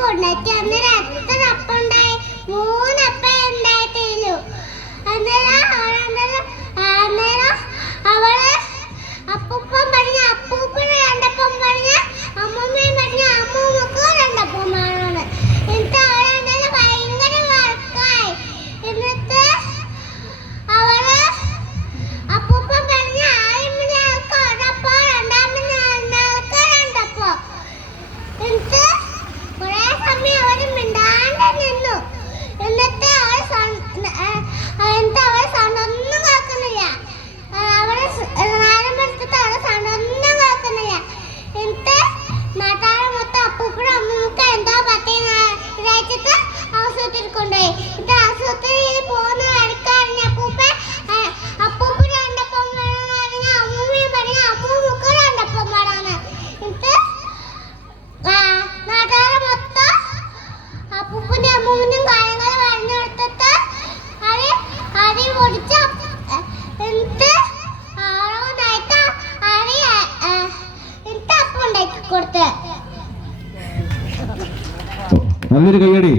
അപ്പം ഉണ്ടാക്കി. അന്നേരം എത്ര അപ്പം ഉണ്ടായി? 3 അപ്പം ഉണ്ടായിട്ടില്ലു. അന്നേരം അവള് അപ്പൂപ്പൻ പറഞ്ഞ അപ്പൂപ്പന് 2 അപ്പം പറഞ്ഞ, അമ്മൂമ്മയും പറഞ്ഞ അമ്മൂമ്മക്ക് 2 അപ്പം വേണമെന്ന്. എന്നിട്ട് അവളെ ഭയങ്കര വഴക്കായി. എന്നിട്ട് അവള് അപ്പൂപ്പൻ പറഞ്ഞ ആദ്യം ആൾക്ക് 1 അപ്പം, രണ്ടാമത് ആൾക്ക് 2 അപ്പം. എന്നിട്ട് കുറെ സമയം അവര് മിണ്ടാണ്ട് നിന്നു. എന്നിട്ട് അവൾ സൗണ്ടൊന്നും കേൾക്കുന്നില്ല. അവള് നേരം എടുത്തിട്ട് അവളെ സൗണ്ടൊന്നും കേൾക്കുന്നില്ല. എന്നിട്ട് നാട്ടാളെ മൊത്തം അപ്പൂപ്പനും അമ്മൂമ്മക്ക് എന്തോ പറ്റിയെന്ന് വിചാരിച്ചിട്ട് ആശുപത്രിയിൽ കൊണ്ടുപോയി. എന്നിട്ട് ആശുപത്രിയിൽ പോകുന്ന വഴിക്കറിഞ്ഞ അപ്പൂപ്പന് 2 അപ്പം വേണമെന്ന് പറഞ്ഞ, അമ്മൂമ്മയും പറഞ്ഞ അമ്മൂമ്മക്ക് 2 അപ്പം വേണമെന്ന്. എന്നിട്ട് നാട്ടുകാരെ മൊത്തം അപ്പൂപ്പനും അമ്മൂമ്മനും കാര്യങ്ങൾ പറഞ്ഞു കൊടുത്തിട്ട് അരി പൊടിച്ച് എന്നിട്ട് ഓരോന്നായിട്ട് എന്നിട്ട് അപ്പം ഉണ്ടാക്കി കൊടുത്ത്. നല്ലൊരു കയ്യടി.